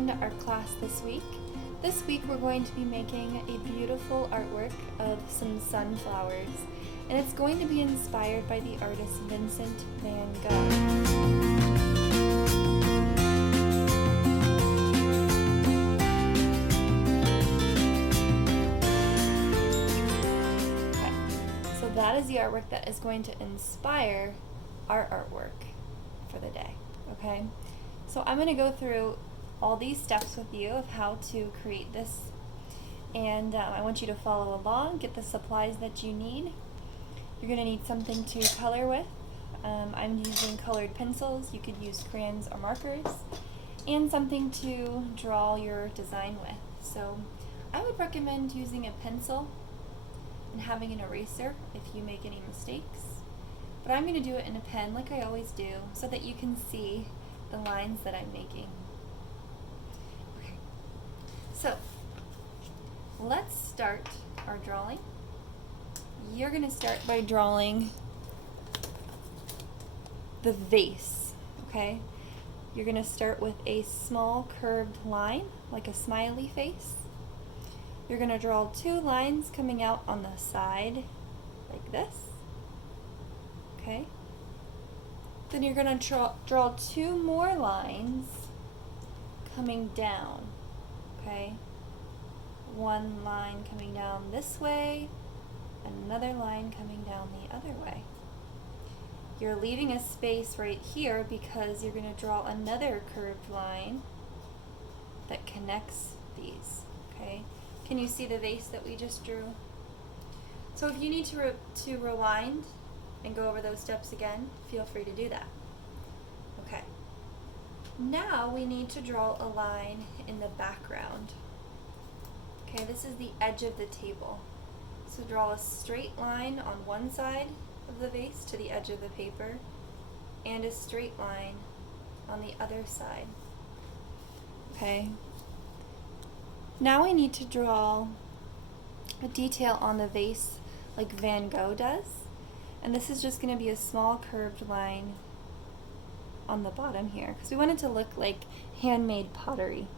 welcome to art class this week. This week we're going to be making a beautiful artwork of some sunflowers, and it's going to be inspired by the artist Vincent van Gogh. That is the artwork that is going to inspire our artwork for the day, okay? So I'm going to go through all these steps with you of how to create this, and I want you to follow along, get the supplies that you need. You're going to need something to color with. I'm using colored pencils. You could use crayons or markers, and something to draw your design with. So I would recommend using a pencil and having an eraser if you make any mistakes. But I'm going to do it in a pen like I always do so that you can see the lines that I'm making. Okay, so let's start our drawing. You're going to start by drawing the vase, okay? You're going to start with a small curved line, like a smiley face. You're going to draw two lines coming out on the side, like this, okay? Then you're going to draw two more lines coming down, okay? One line coming down this way, another line coming down the other way. You're leaving a space right here because you're going to draw another curved line that connects these, okay? Can you see the vase that we just drew? So if you need to rewind and go over those steps again, feel free to do that. Okay. Now we need to draw a line in the background. Okay, this is the edge of the table. So draw a straight line on one side of the vase to the edge of the paper, and a straight line on the other side. Okay. Now we need to draw a detail on the vase like Van Gogh does, and this is just going to be a small curved line on the bottom here because we want it to look like handmade pottery.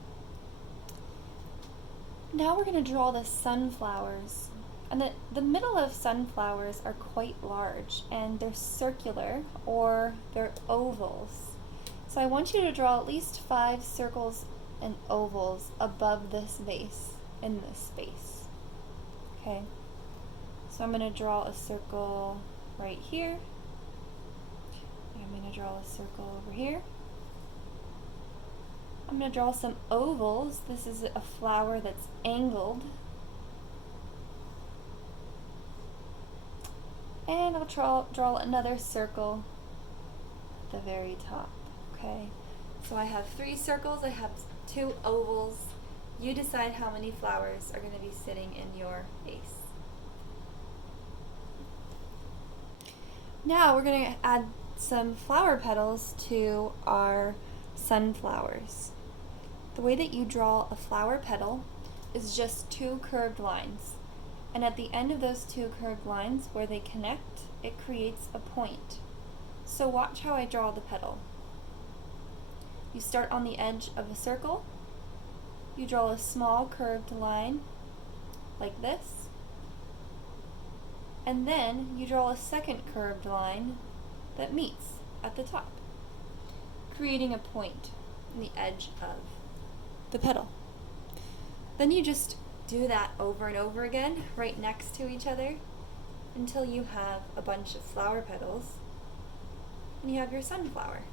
Now we're going to draw the sunflowers, and the middle of sunflowers are quite large and they're circular or they're ovals. So I want you to draw at least 5 circles and ovals above this vase in this space. Okay, so I'm going to draw a circle right here. I'm going to draw a circle over here. I'm going to draw some ovals. This is a flower that's angled. And I'll draw another circle at the very top. Okay, so I have 3 circles. I have 2 ovals. You decide how many flowers are going to be sitting in your vase. Now we're going to add some flower petals to our sunflowers. The way that you draw a flower petal is just 2 curved lines. And at the end of those 2 curved lines where they connect, it creates a point. So watch how I draw the petal. You start on the edge of a circle, you draw a small curved line like this, and then you draw a second curved line that meets at the top, creating a point in the edge of the petal. Then you just do that over and over again, right next to each other, until you have a bunch of flower petals and you have your sunflower.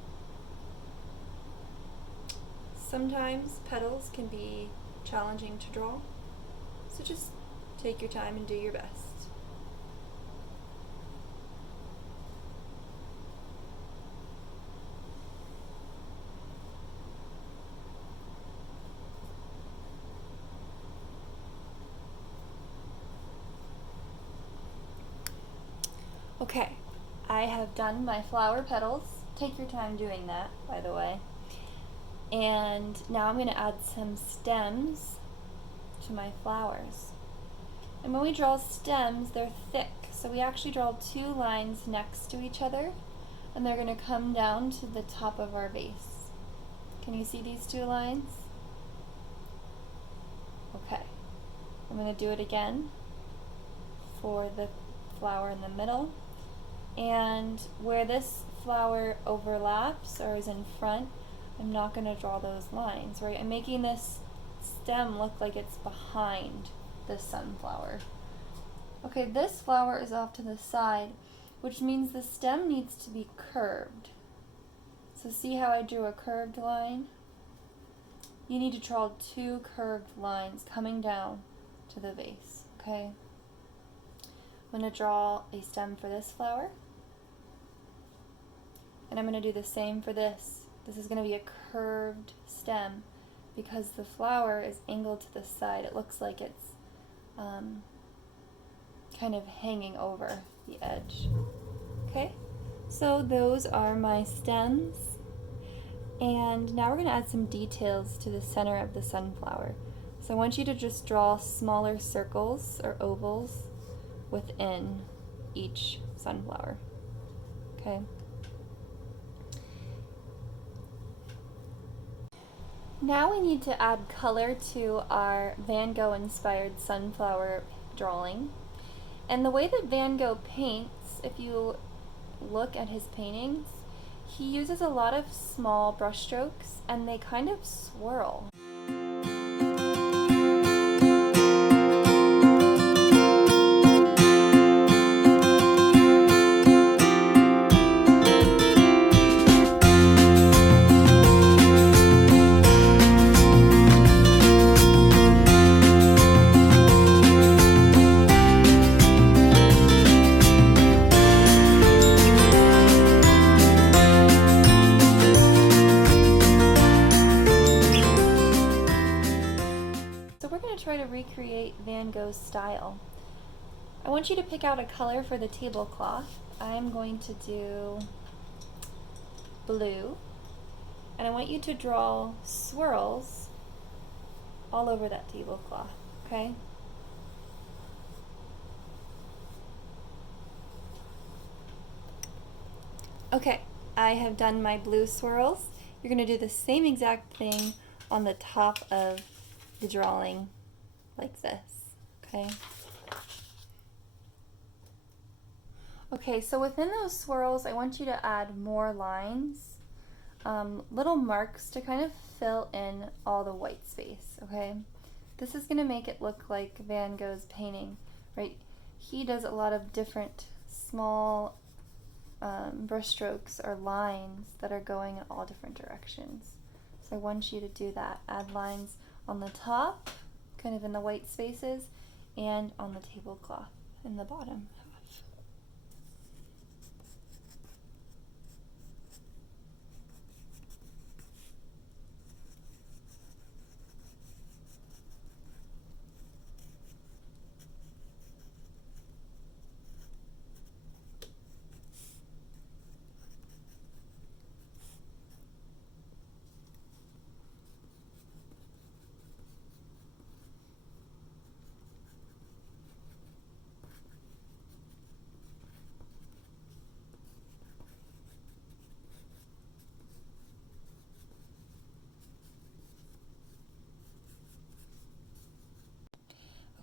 Sometimes petals can be challenging to draw, so just take your time and do your best. Okay, I have done my flower petals. Take your time doing that, by the way. And now I'm going to add some stems to my flowers. And when we draw stems, they're thick, so we actually draw 2 lines next to each other, and they're going to come down to the top of our vase. Can you see these 2 lines? I'm going to do it again for the flower in the middle. And where this flower overlaps or is in front, I'm not going to draw those lines, right? I'm making this stem look like it's behind this sunflower. Okay, this flower is off to the side, which means the stem needs to be curved. So see how I drew a curved line? You need to draw two curved lines coming down to the vase, okay? I'm going to draw a stem for this flower. And I'm going to do the same for this. This is going to be a curved stem because the flower is angled to the side. It looks like it's kind of hanging over the edge. Okay, so those are my stems. And now we're going to add some details to the center of the sunflower. So I want you to just draw smaller circles or ovals within each sunflower. Okay. Now we need to add color to our Van Gogh inspired sunflower drawing. And the way that Van Gogh paints, if you look at his paintings, he uses a lot of small brush strokes and they kind of swirl. Try to recreate Van Gogh's style. I want you to pick out a color for the tablecloth. I'm going to do blue, and I want you to draw swirls all over that tablecloth, okay? Okay, I have done my blue swirls. You're going to do the same exact thing on the top of the drawing like this, okay? Okay, so within those swirls, I want you to add more lines, little marks to kind of fill in all the white space, okay? This is gonna make it look like Van Gogh's painting, right? He does a lot of different small brush strokes or lines that are going in all different directions. So I want you to do that. Add lines on the top, kind of in the white spaces, and on the tablecloth in the bottom half.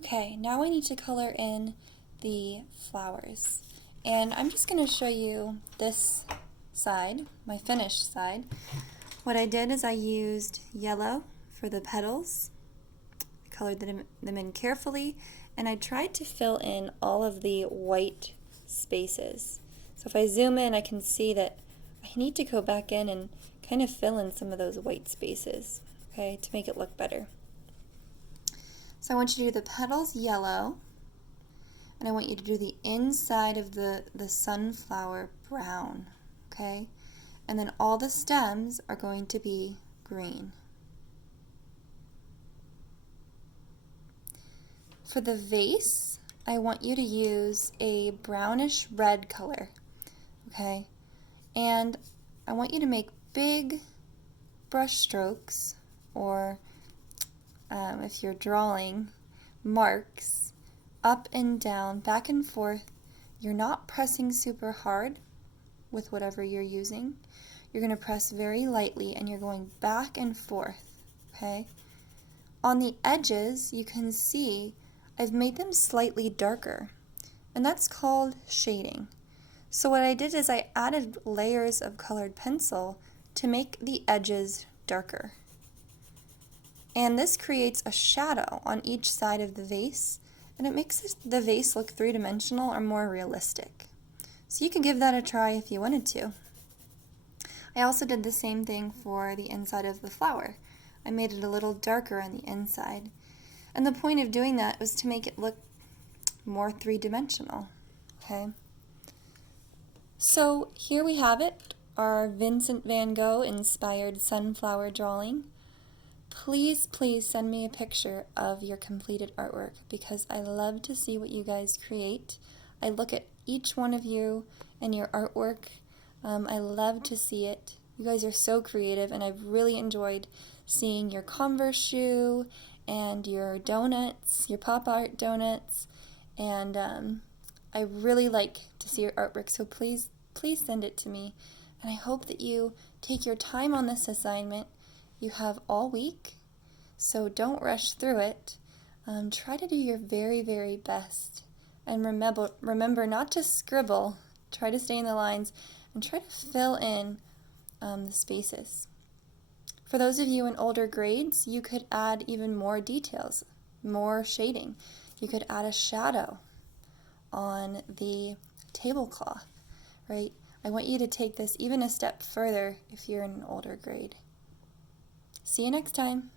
Okay, now I need to color in the flowers. And I'm just going to show you this side, my finished side. What I did is I used yellow for the petals. I colored them in carefully, and I tried to fill in all of the white spaces. So if I zoom in, I can see that I need to go back in and kind of fill in some of those white spaces, okay, to make it look better. So I want you to do the petals yellow, and I want you to do the inside of the sunflower brown, okay? And then all the stems are going to be green. For the vase, I want you to use a brownish red color, okay? And I want you to make big brush strokes, or if you're drawing, marks up and down, back and forth. You're not pressing super hard with whatever you're using. You're going to press very lightly, and you're going back and forth, okay? On the edges, you can see I've made them slightly darker, and that's called shading. So what I did is I added layers of colored pencil to make the edges darker. And this creates a shadow on each side of the vase, and it makes the vase look three-dimensional or more realistic. So you can give that a try if you wanted to. I also did the same thing for the inside of the flower. I made it a little darker on the inside. And the point of doing that was to make it look more three-dimensional. Okay? So here we have it, our Vincent van Gogh inspired sunflower drawing. Please, please send me a picture of your completed artwork because I love to see what you guys create. I look at each one of you and your artwork. I love to see it. You guys are so creative, and I've really enjoyed seeing your Converse shoe and your donuts, your pop art donuts, and I really like to see your artwork, so please send it to me. And I hope that you take your time on this assignment. You have all week, so don't rush through it. Try to do your very, very best. And remember not to scribble. Try to stay in the lines and try to fill in the spaces. For those of you in older grades, you could add even more details, more shading. You could add a shadow on the tablecloth, right? I want you to take this even a step further if you're in an older grade. See you next time.